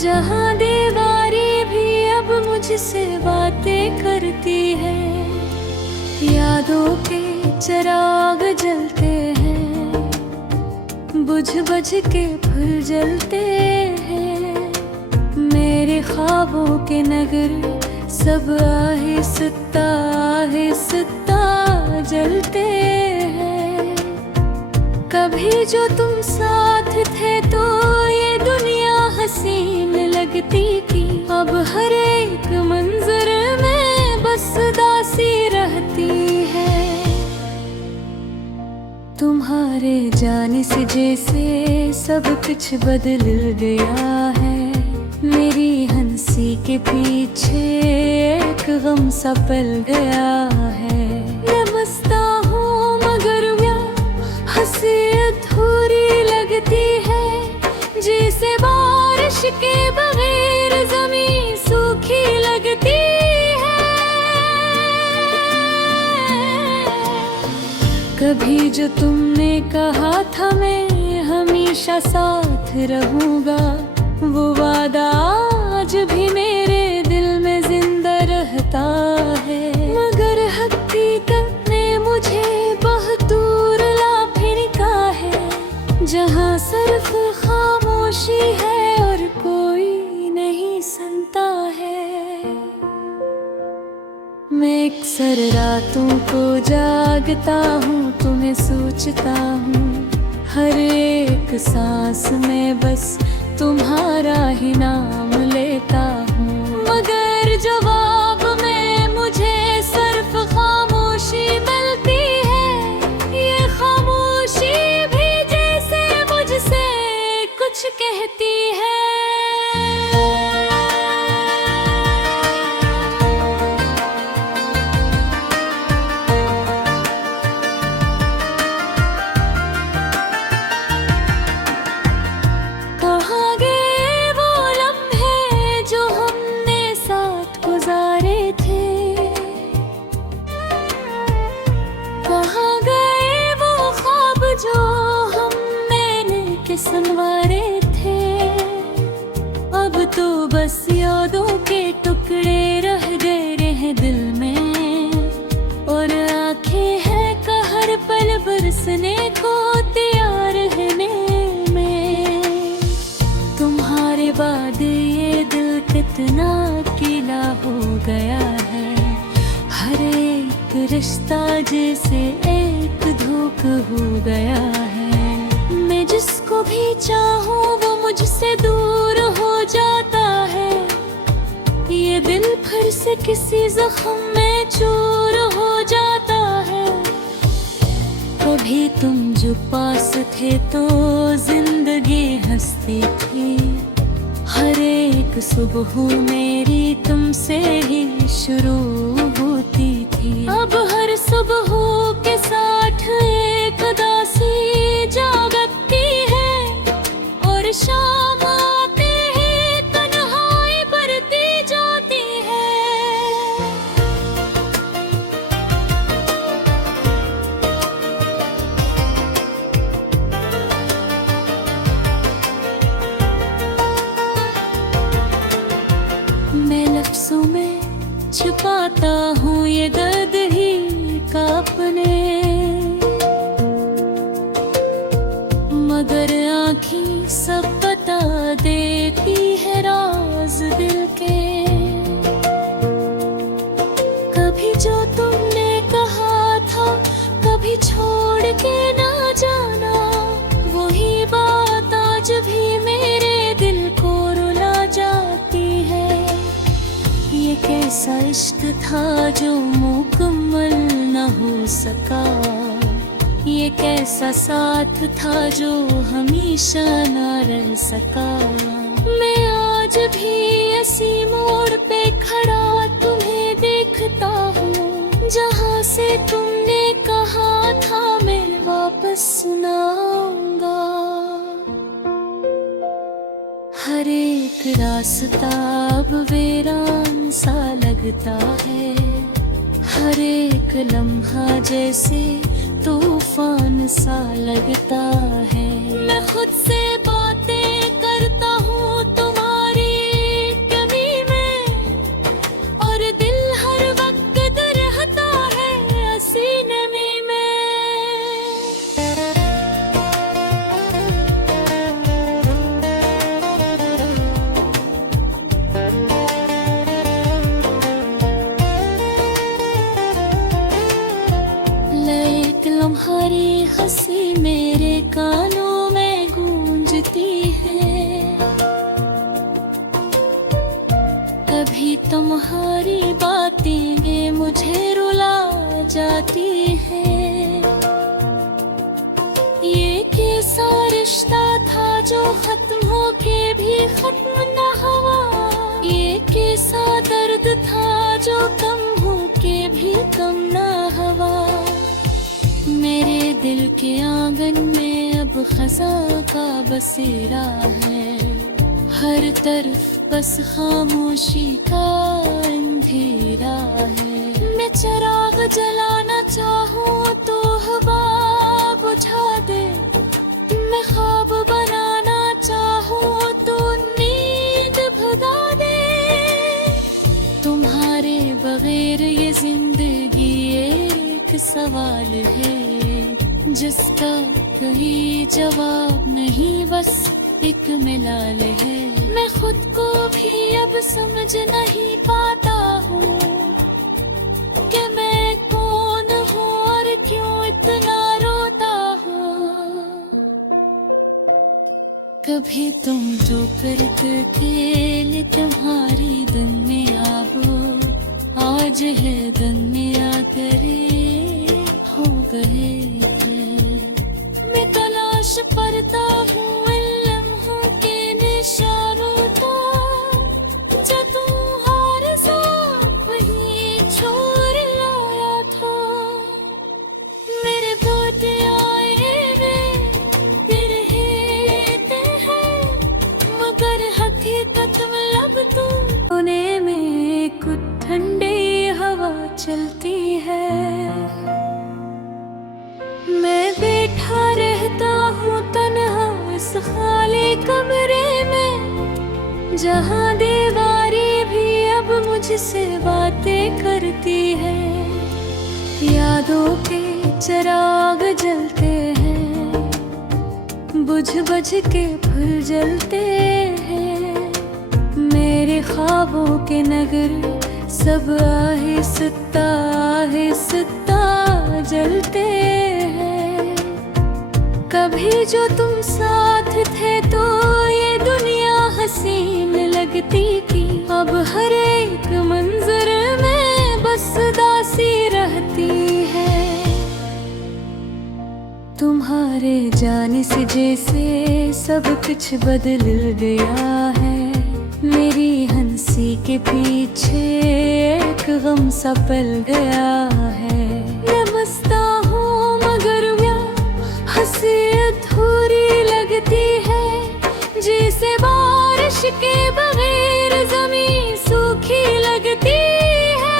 जहाँ दीवारी भी अब मुझसे बातें करती है, यादों के चिराग जलते हैं, बुझ बुझ के फूल जलते हैं। मेरे ख्वाबों के नगर सब आहिस्ता आहिस्ता जलते हैं। कभी जो तुम साथ थे तो ये दुनिया हसीन लगती थी, अब हर एक मंजर में बस दासी रहती है। तुम्हारे जाने से जैसे सब कुछ बदल गया है, मेरी हंसी के पीछे एक गम सा पल गया है। मैं मस्ता हूँ मगर मैं हंसी अधूरी लगती है, जैसे बारिश के बगैर जमीन सूखी लगती है। कभी जो तुमने कहा था मैं हमेशा साथ रहूंगा, वो वादा आज भी मेरे दिल में जिंदा रहता है। मगर हकीकत ने मुझे बहुत दूर ला फेंका है, जहाँ सिर्फ खामोशी है और कोई नहीं सुनता है। मैं अक्सर रातों को जागता हूँ, तुम्हें सोचता हूँ, हर एक सांस में बस तुम्हारा ही नाम लेता हूँ। मगर जवाब में मुझे सिर्फ खामोशी मिलती है, ये खामोशी भी जैसे मुझसे कुछ कहती है। संवारे थे, अब तो बस यादों के टुकड़े रह गए हैं दिल में, और आंखें हैं कहर पल बरसने को तैयार रहने में। तुम्हारे बाद ये दिल कितना अकेला हो गया है, हर एक रिश्ता जैसे एक धोख हो गया है। मैं जिसको भी चाहूँ वो मुझसे दूर हो जाता है, ये दिल फिर से किसी जख्म में चूर हो जाता है। कभी तुम जो पास थे तो जिंदगी हंसती थी, हर एक सुबह मेरी तुमसे ही शुरू होती थी। अब हर सुबह के साथ एक उदासी जागती है, और शाम आते ही तन्हाई बढ़ती जाती है। मैं लफ्ज़ों में छुपाता हूँ ये दर्द ही का अपने, मगर आँखें सब बता देती है राज दिल के। कभी जो तुमने कहा था कभी छोड़ के ना जाना, वही बात आज भी मेरे दिल को रुला जाती है। ये कैसा इश्क था जो मुकम्मल न हो सका, ये कैसा साथ था जो हमेशा न रह सका। मैं आज भी इसी मोड़ पे खड़ा तुम्हें देखता हूँ, जहाँ से तुमने कहा था मैं वापस सुनाऊंगा। हर एक रास्ता अब वीरान सा लगता है, हर एक लम्हा जैसे तूफान सा लगता है। मैं खुद से बातें करता हूँ तुम्हारी कभी तुम्हारी बातें मुझे रुला जाती है। ये कैसा रिश्ता था जो खत्म होके भी खत्म न हुआ। ये कैसा दर्द था जो कम होके भी कम न हुआ। मेरे दिल के आंगन में अब खज़ां का बसेरा है। हर तरफ बस खामोशी का अंधेरा है। मैं चिराग जलाना चाहूँ तो हवा बुझा दे। मैं ख्वाब बनाना चाहूँ तो नींद भगा दे। तुम्हारे बगैर ये जिंदगी एक सवाल है जिसका कोई जवाब नहीं, बस एक मिलाल है। मैं खुद को भी अब समझ नहीं पाता हूँ कि मैं कौन हूँ और क्यों इतना रोता हूँ। कभी तुम जो करके खेल तुम्हारी दुनिया वो आज है दुनिया करे हो गए हैं। मैं तलाश करता हूँ ठंडी हवा चलती है। मैं बैठा रहता हूँ तन्हा इस खाली कमरे में, जहाँ दीवारें भी अब मुझसे बातें करती है। यादों के चिराग जलते हैं, बुझ बुझ के फूल जलते हैं। मेरे ख्वाबों के नगर सब आहिस्ता आहिस्ता जलते हैं। कभी जो तुम साथ थे तो ये दुनिया हसीन लगती थी। अब हर एक मंजर में बस दासी रहती है। तुम्हारे जाने से जैसे सब कुछ बदल गया है। मेरी हंसी के पीछे एक गम सा पल गया है। मैं मस्ता हूँ मगर हंसी अधूरी लगती है। जैसे बारिश के बगैर जमीन सूखी लगती है।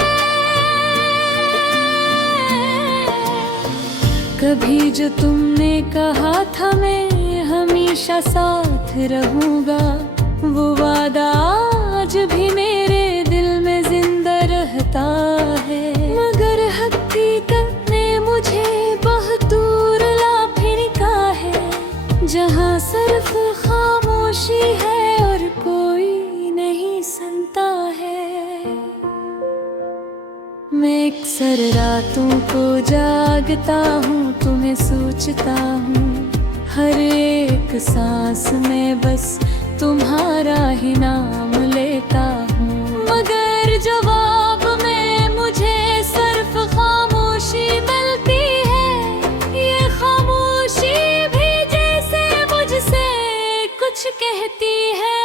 कभी जो तुमने कहा था मैं हमेशा साथ रहूँगा, वो वादा आज भी मेरे दिल में जिंदा रहता है। मगर हकीकत ने मुझे बहुत दूर ला फेंका है, जहाँ सिर्फ खामोशी है और कोई नहीं सुनता है। मैं अक्सर रातों को जागता हूँ, तुम्हें सोचता हूँ। हर एक सांस में बस तुम्हारा ही नाम लेता हूँ। मगर जवाब में मुझे सिर्फ खामोशी मिलती है। ये खामोशी भी जैसे मुझसे कुछ कहती है।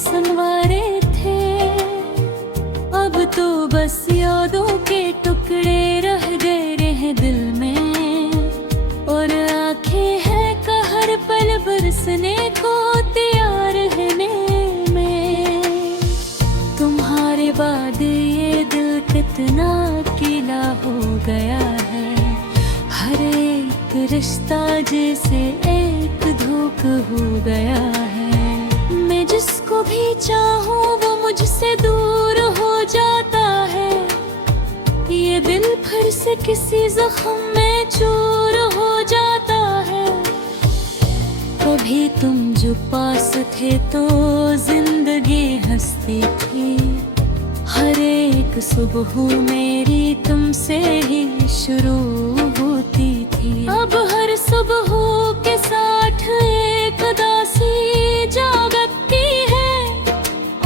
संवारे थे अब तो बस यादों के टुकड़े रह गए हैं दिल में। और आंखें हैं कहर पल बरसने को तैयार रहने में। तुम्हारे बाद ये दिल कितना अकेला हो गया है। हर एक रिश्ता जैसे एक धोख हो गया है। मैं जिसको भी चाहूँ वो मुझसे दूर हो जाता है। ये फिर से किसी जख्म में चूर हो जाता है। कभी तुम जो पास थे तो जिंदगी हंसती थी, हर एक सुबह मेरी तुमसे ही शुरू होती थी। अब हर सुबह के साथ एक उदासी जागती है,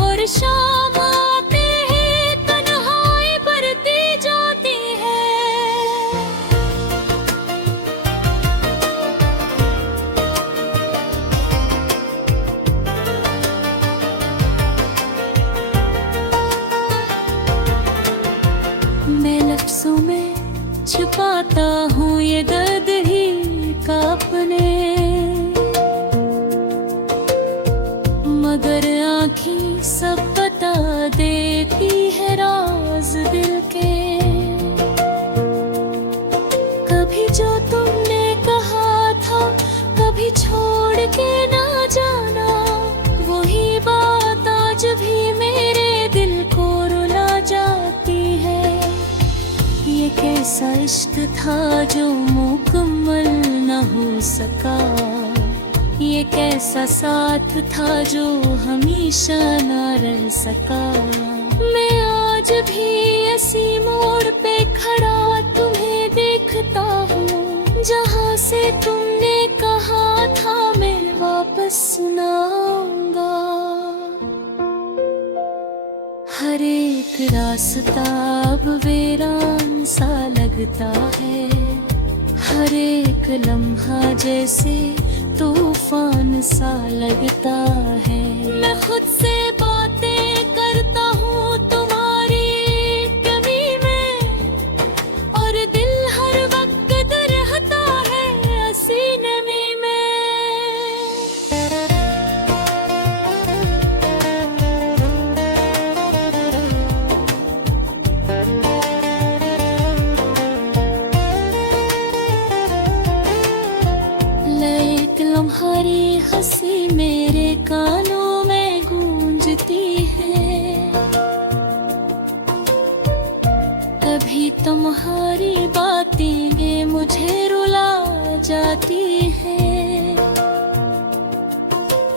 और शाम आते ही तन्हाई बढ़ती जाती है। मैं लफ्ज़ों में छुपाता हूँ ये दर्द ही का अपने, मगर आँखें सब बता देती है राज दिल के। कभी जो तुमने कहा था कभी छोड़ के ना जाना, वही बात आज भी मेरे दिल को रुला जाती है। ये कैसा इश्क था जो मुकम्मल न हो सका, ये कैसा साथ था जो हमेशा न रह सका। मैं आज भी इसी मोड़ पे खड़ा तुम्हें देखता हूँ, जहाँ से तुमने कहा था मैं वापस न आऊंगा। हर एक रास्ता अब वीरान सा लगता है, हर एक लम्हा जैसे तूफान सा लगता है। मैं खुद से बातें करता हूँ तुम्हारी कमी में, और दिल हर वक्त रहता है हंसी नमी में। तुम्हारी हंसी मेरे कानों में गूंजती है, कभी तुम्हारी बातें ये मुझे रुला जाती है।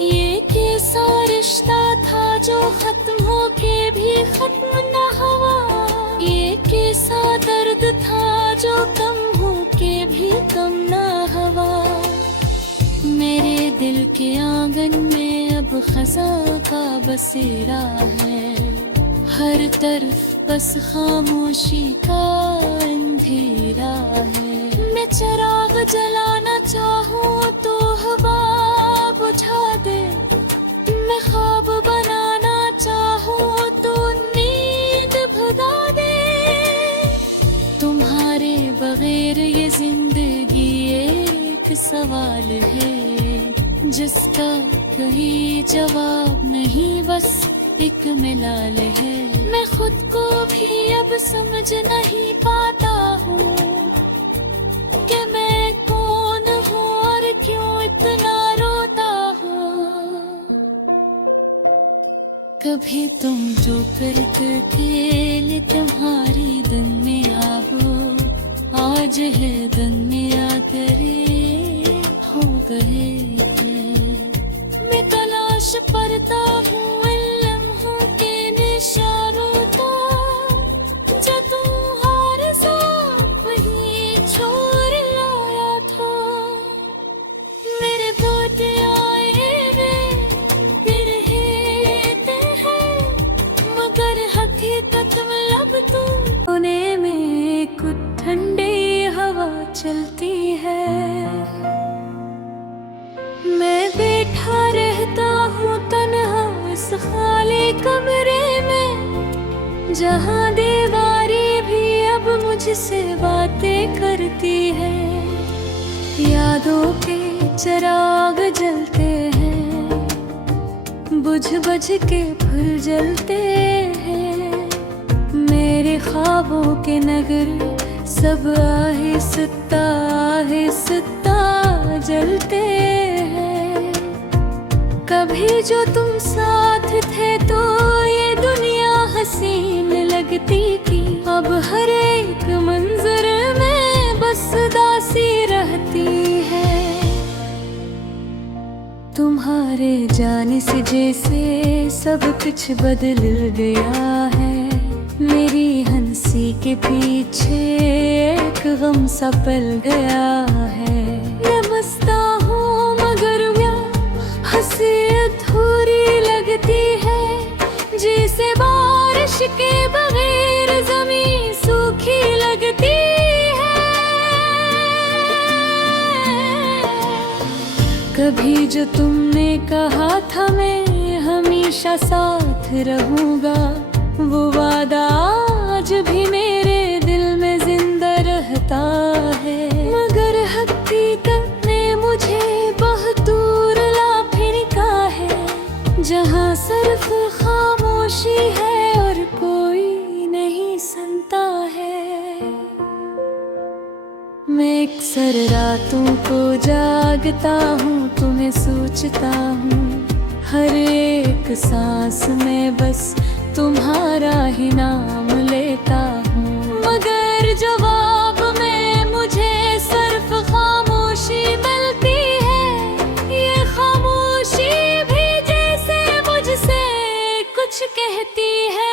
ये कैसा रिश्ता था जो खत्म होके भी खत्म न हुआ, ये कैसा दर्द था जो कम होके भी कम न हुआ। मेरे दिल के आंगन में अब खज़ां का बसेरा है, हर तरफ बस खामोशी का अंधेरा है। मैं चिराग जलाना चाहूँ तो हवा बुझा दे, मैं ख्वाब बनाना चाहूँ तो नींद भगा दे। तुम्हारे बगैर ये जिंदगी एक सवाल है, जिसका कोई जवाब नहीं, बस एक मिलाल है। मैं खुद को भी अब समझ नहीं पाता हूँ कि मैं कौन हूँ और क्यों इतना रोता हूँ। कभी तुम जो कर के तुम्हारी दिन में आवो, आज है दिन में तेरे हो गए। मैं तलाश करता हूँ इन लम्हों के निशानों का, जो तुम्हारे साथ वही छोड़ लाया था। मेरे बहुत आए वे फिर हेते हैं, मगर हकीकत में अब तुम कोने में कुछ ठंडी हवा चलती है। मैं बैठा रहता हूँ तन्हा इस खाली कमरे में, जहाँ दीवारी भी अब मुझसे बातें करती है। यादों के चिराग जलते हैं, बुझ बुझ के फूल जलते हैं। मेरे ख्वाबों के नगर सब आहिस्ता आहिस्ता जलते हैं। कभी जो तुम साथ थे तो ये दुनिया हसीन लगती थी, अब हर एक मंजर तुम्हारे जाने से जैसे सब कुछ बदल गया है। मेरी हंसी के पीछे एक गम सा पल गया है। मैं मस्ता हूँ मगर क्या हंसी अधूरी लगती है, जैसे बारिश के बगैर जमीन सूखी लगती है। कभी जो तुमने कहा था मैं हमेशा साथ रहूंगा, वो वादा आज भी मेरे दिल में जिंदा रहता है। मगर हकीकत ने मुझे बहुत दूर ला फेंका है, जहाँ सिर्फ खामोशी है और कोई नहीं सुनता है। मैं अक्सर रातों को जागता हूँ, तुम्हें सोचता हूँ। हर एक सांस में बस तुम्हारा ही नाम लेता हूँ। मगर जवाब में मुझे सिर्फ खामोशी मिलती है। ये खामोशी भी जैसे मुझसे कुछ कहती है।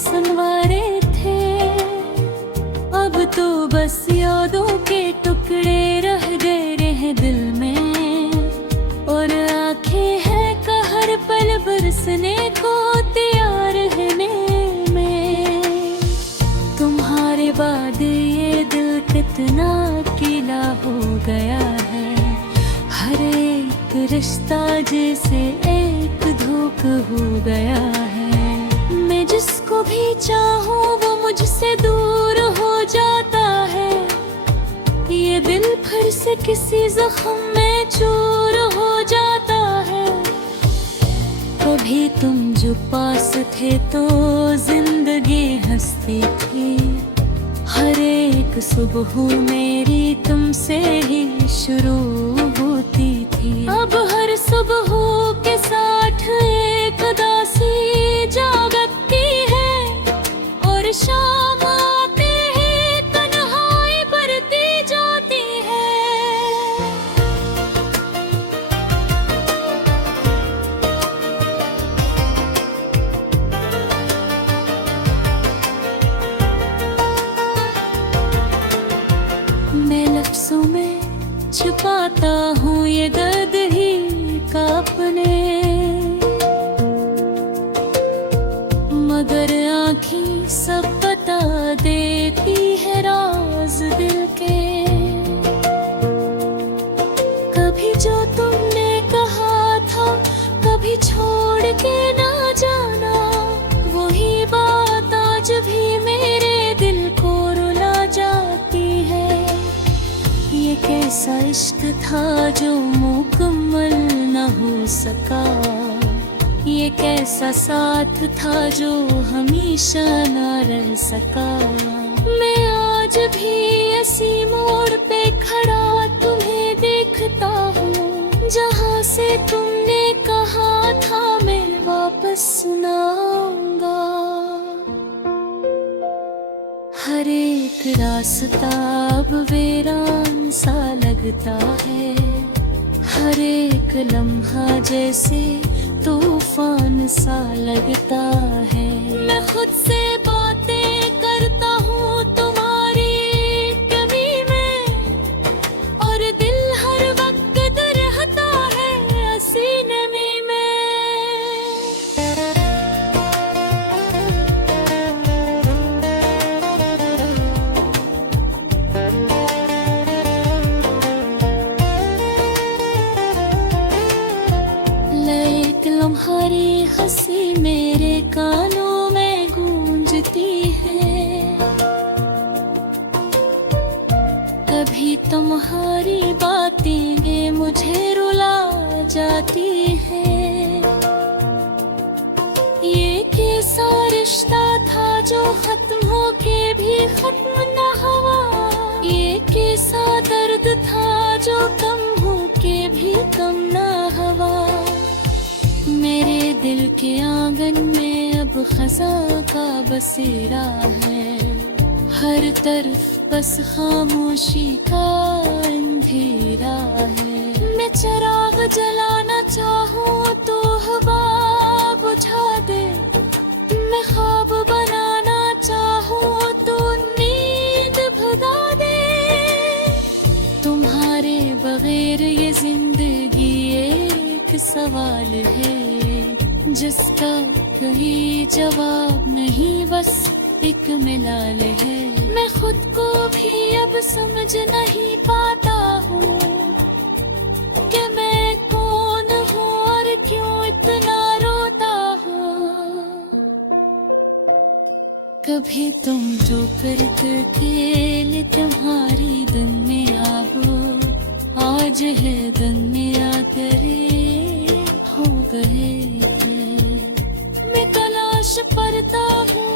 संवारे थे, अब तो बस यादों के टुकड़े रह गए हैं दिल में। और आंखें हैं कहर पल बरसने को तैयार रहने में। तुम्हारे बाद ये दिल कितना अकेला हो गया है। हर एक रिश्ता जैसे एक धोख हो गया है। मैं जिसको भी चाहूँ वो मुझसे दूर हो जाता है। ये दिल फिर से किसी जख्म में चूर हो जाता है। कभी तुम जो पास थे तो जिंदगी हंसती थी। हर एक सुबह मेरी तुमसे ही शुरू होती थी। अब हर सुबह के साथ एक उदासी जागती है, और शाम आते ही तन्हाई बढ़ती जाती है। मैं लफ्ज़ों में छुपाता हूँ ये दर्द ही का अपने, मगर आँखें सब बता देती है राज दिल के। कभी जो तुमने कहा था कभी छोड़ के ना जाना, वही बात आज भी मेरे दिल को रुला जाती है। ये कैसा इश्क था जो मुकम्मल न हो सका। ये कैसा साथ था जो हमेशा न रह सका। मैं आज भी ऐसी मोड़ पे खड़ा तुम्हें देखता हूँ, जहाँ से तुमने कहा था मैं वापस न आऊंगा। हर एक रास्ता अब वीरान सा लगता है। हर एक लम्हा जैसे तूफान सा लगता है। मैं खुद से बातें करता हूँ तुम्हारी कमी में, और दिल हर वक्त रहता है ऐसी नमी में। तुम्हारी हंसी मेरे कानों में गूंजती है। कभी तुम्हारी बातें मुझे रुला जाती है। तो खत्म हो के भी खत्म न हुआ। ये कैसा दर्द था जो कम हो के भी कम न हुआ। मेरे दिल के आंगन में अब खज़ां का बसेरा है। हर तरफ बस खामोशी का अंधेरा है। मैं चिराग जलाना चाहूँ तो हवा बुझा दे। मैं ख्वाब बनाना चाहूँ तो नींद भगा दे। तुम्हारे बगैर ये जिंदगी एक सवाल है जिसका कोई जवाब नहीं, बस एक मिलाल है। मैं खुद को भी अब समझ नहीं पाता हूँ कि मैं कौन हूँ और क्यों इतना रोता हूँ। कभी तुम जो कर खेल तुम्हारी दिन में आगो, आज है दिन में तेरे हो गए। मैं तलाश करता हूँ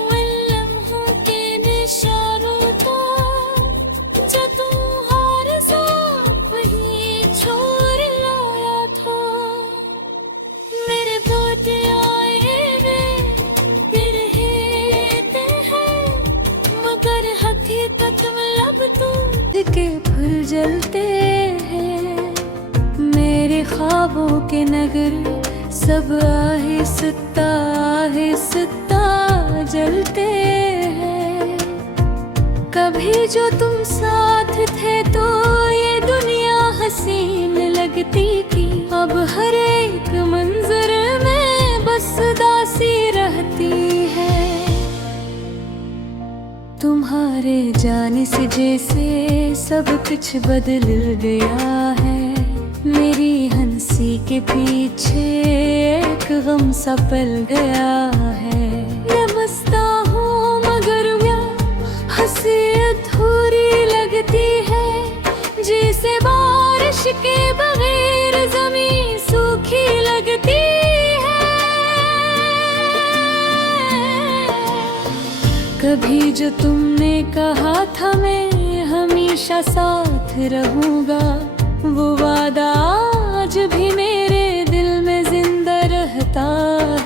लम्हों के निशानों का, जो तुम्हारे साथ ही छोड़ लाया था। मेरे बोते आए वे फिर हेते हैं, मगर हकीकत में लब तुम के फूल जलते हैं। मेरे ख्वाबों के नगर सब आहिस्ता आहिस्ता जलते हैं। कभी जो तुम साथ थे तो ये दुनिया हसीन लगती थी। अब हर एक मंजर में बस दासी रहती है। तुम्हारे जाने से जैसे सब कुछ बदल गया है। मेरी हंसी के पीछे एक गम सा पल गया है। मैं मस्ता हूँ मगर मैं हंसी अधूरी लगती है। जैसे बारिश के बगैर ज़मीं सूखी लगती है। कभी जो तुमने कहा था मैं हमेशा साथ रहूँगा, वो वादा आज भी मेरे दिल में जिंदा रहता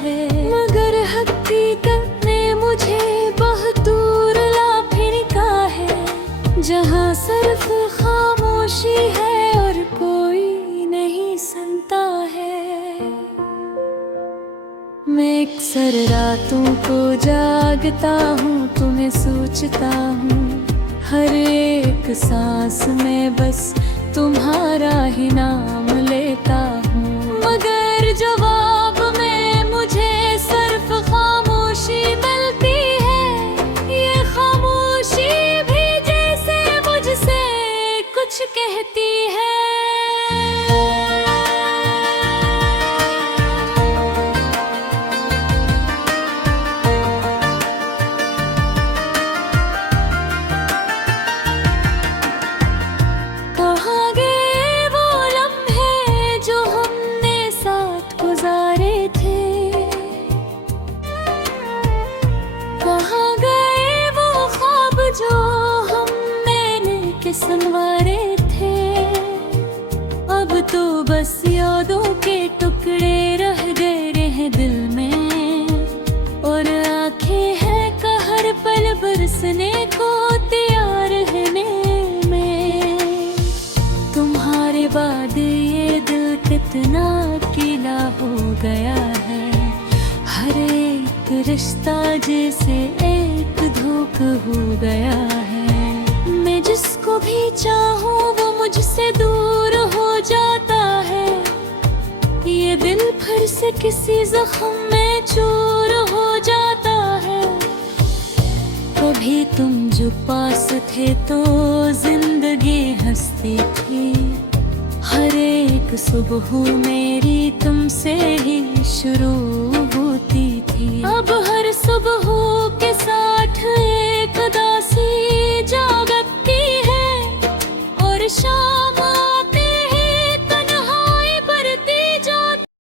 है। मगर हकीकत ने मुझे बहुत दूर ला फेंका है, जहाँ सिर्फ खामोशी है और कोई नहीं सुनता है। मैं अक्सर रातों को जागता हूँ, तुम्हें सोचता हूँ। हर एक सांस में बस तुम्हारा ही नाम लेता हूँ। मगर जवाब में मुझे सिर्फ खामोशी मिलती है। ये खामोशी भी जैसे मुझसे कुछ कहती है। संवारे थे अब तो बस यादों के टुकड़े रह गए हैं दिल में। और आंखें हैं कहर पल बरसने को तैयार रहने में। तुम्हारे बाद ये दिल कितना अकेला हो गया है। हर एक रिश्ता जैसे एक धोख हो गया है। मैं जिसको भी चाहूँ वो मुझसे दूर हो जाता है। ये दिल फिर से किसी जख्म में चूर हो जाता है। कभी तुम जो पास थे तो जिंदगी हंसती थी। हर एक सुबह मेरी तुमसे ही शुरू हुई।